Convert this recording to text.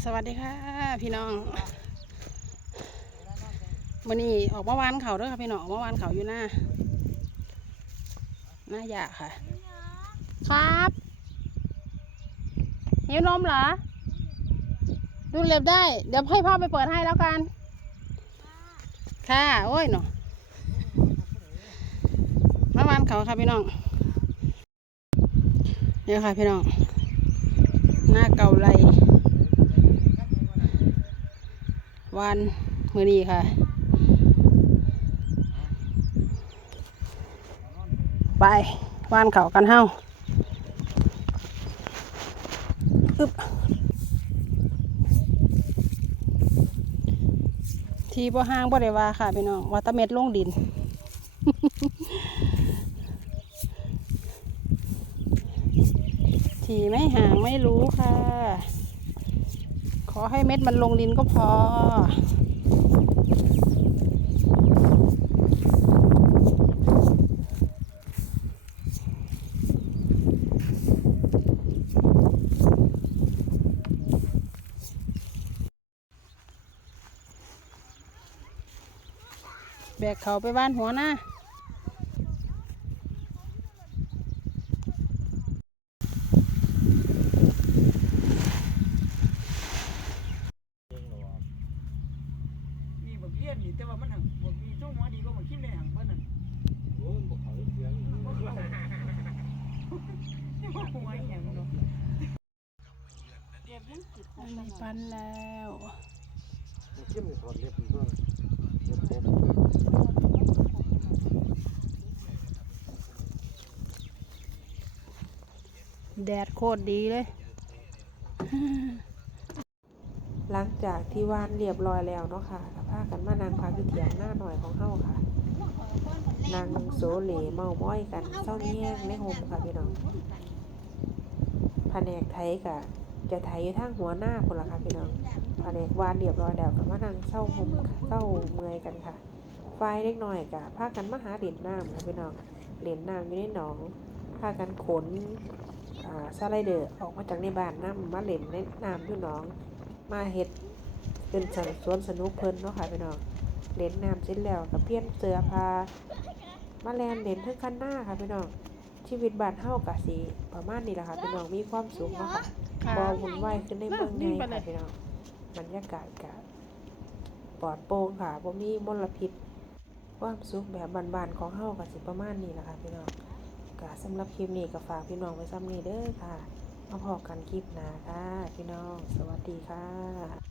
สวัสดีค่ะพี่น้องวันนี้ออกมาวานเขาเด้วยค่ะพี่น้องออกมาวานเขาอยู่หน้าหน้าหยาค่ะ ครับหิวนมเหรอดูเล็บได้ เดี๋ยวให้พ่อไปเปิดให้แล้วกัน ค่ะโอ้ยเนาะมาวานเขาค่ะพี่น้องเนี่ยค่ะพี่น้อง หน้าเก่าไร วันมือนี้ค่ะ ไปวานเขากันเฮ้าอึบทีบ่ห้างบ่ได้ว่าค่ะพี่น้องว่าตะเม็ดลงดิน ทีไม่ห่างไม่รู้ค่ะ ขอให้เม็ดมันลงดินก็พอ แบกเขาไปบ้านหัวหน้า มีบทเรี ยนอยู่แต่ว่ามันหังบทมีช่วงหัวดีก็มันคิดในหังเพิ่นนั่นบ่เขาเสียงบ่เขาหัวอีหยังเนาะอันนี้ปันแล้วเข้มถอดเล็บมันก็เล็บผมแดดโคตรดีเลย หลังจากที่ว่านเรียบร้อยแล้วเนาะค่ะก็พากันมานางพักอยู่เถียงหน้าหน่อยของเฮาค่ะ นางโซเลเมาม้อยกันเศร้าเนียงในโฮมค่ะพี่น้องแผนกไทยกะจะไทยอยู่ทางหัวหน้าพุ่นละค่ะพี่น้องแผนกวานเรียบร้อยแล้วก็มานางเศร้าโฮมเศร้าเมื่อยกันค่ะฝ่ายเล็กน้อยกะพากันมาหาเหรียญน้ำค่ะพี่น้องเหรียญน้ำอยู่ในหนองพากันขนอ่าไลเดอร์ออกมาจากในบ้านน้ำมาเล่นในน้ำอยู่หนอง มาเฮ็ดเป็นสันสวนสนุกเพิ่นเนาะค่ะพี่น้องเล่นน้ำเสร็จแล้วก็เปลี่ยนเสื้อผ้ามาแลนเล่นเทั้งคันหน้าค่ะพี่น้องชีวิตบ้านเฮากะสิประมาณนี้แหละค่ะพี่น้องมีความสุขเนาะค่ะค่ะบ่วุ่นวายขึ้นในเมืองใหญ่ไปเลค่ะยพี่น้องบรรยากาศกะปลอดโปร่งค่ะบ่มีมลพิษความสุขแบบบ้านๆของเฮาก็สิประมาณนี้แหละค่ะพี่น้องก็สำหรับคลิปนี้ก็ฝากพี่น้องไว้ซ้ำนี้เด้อค่ะ มาพอกันคลิปหน้าค่ะ พี่น้อง สวัสดีค่ะ